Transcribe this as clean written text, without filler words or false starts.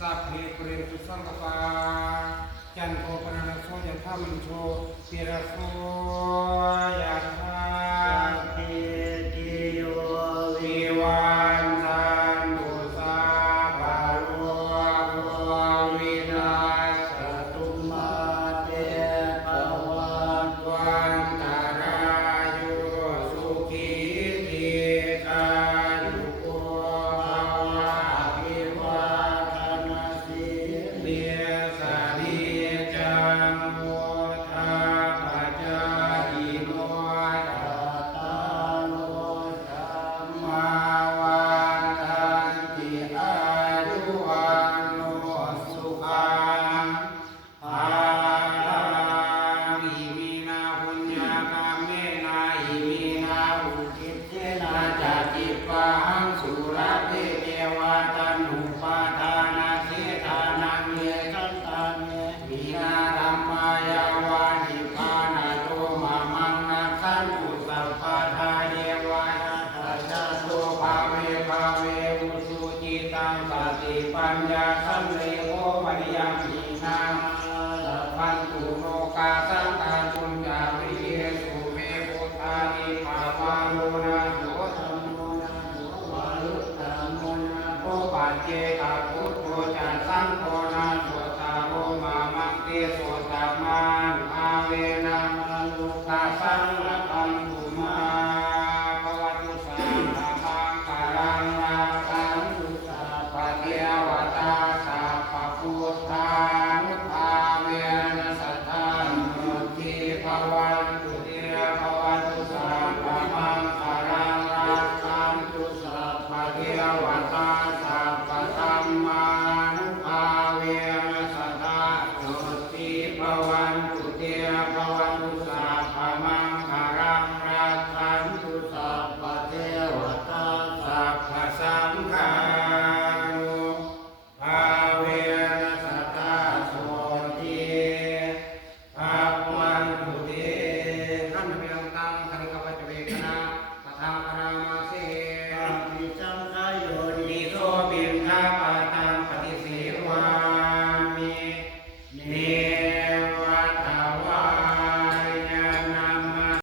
สัพเพปุเรนตุสังกปาจันโทปนรสโสยถามันโชติระโสยถาเทติโยวิวันจันตุสาภาโลภวินาศตุมาเตภวัตวันตารายโยสุขีทีกายุโกภวะอภิวาทนาสิเนสานิจังโมทาปัจจายิโนตาโลธัมมา มาวันตันติอายุวันโนสุขังภาลังอิมินาปุญญากรรมเมนาอิมินาอุทิศเจนะจักขิปังสุรเทเทวตันหุปาทานาเสทานังเยสันตันวินาธัมมายาวานิพานาโตมามังนาคันตุสัพพะทาเยวานาทัสสะโสภาเวภาเวอุสุจิตังสติปัญญาสัมเรโภมริยังมีนาสัพพันตุโลกาสังฆาตุญญาวิเยสุเมพุทธานิภาวาโลนาโสธัมโมนาโสวาลุตตมโมนาโภปัจเจกพุทโธจันสังโฆนาโสตาโรมามังเตโสตามันอาเว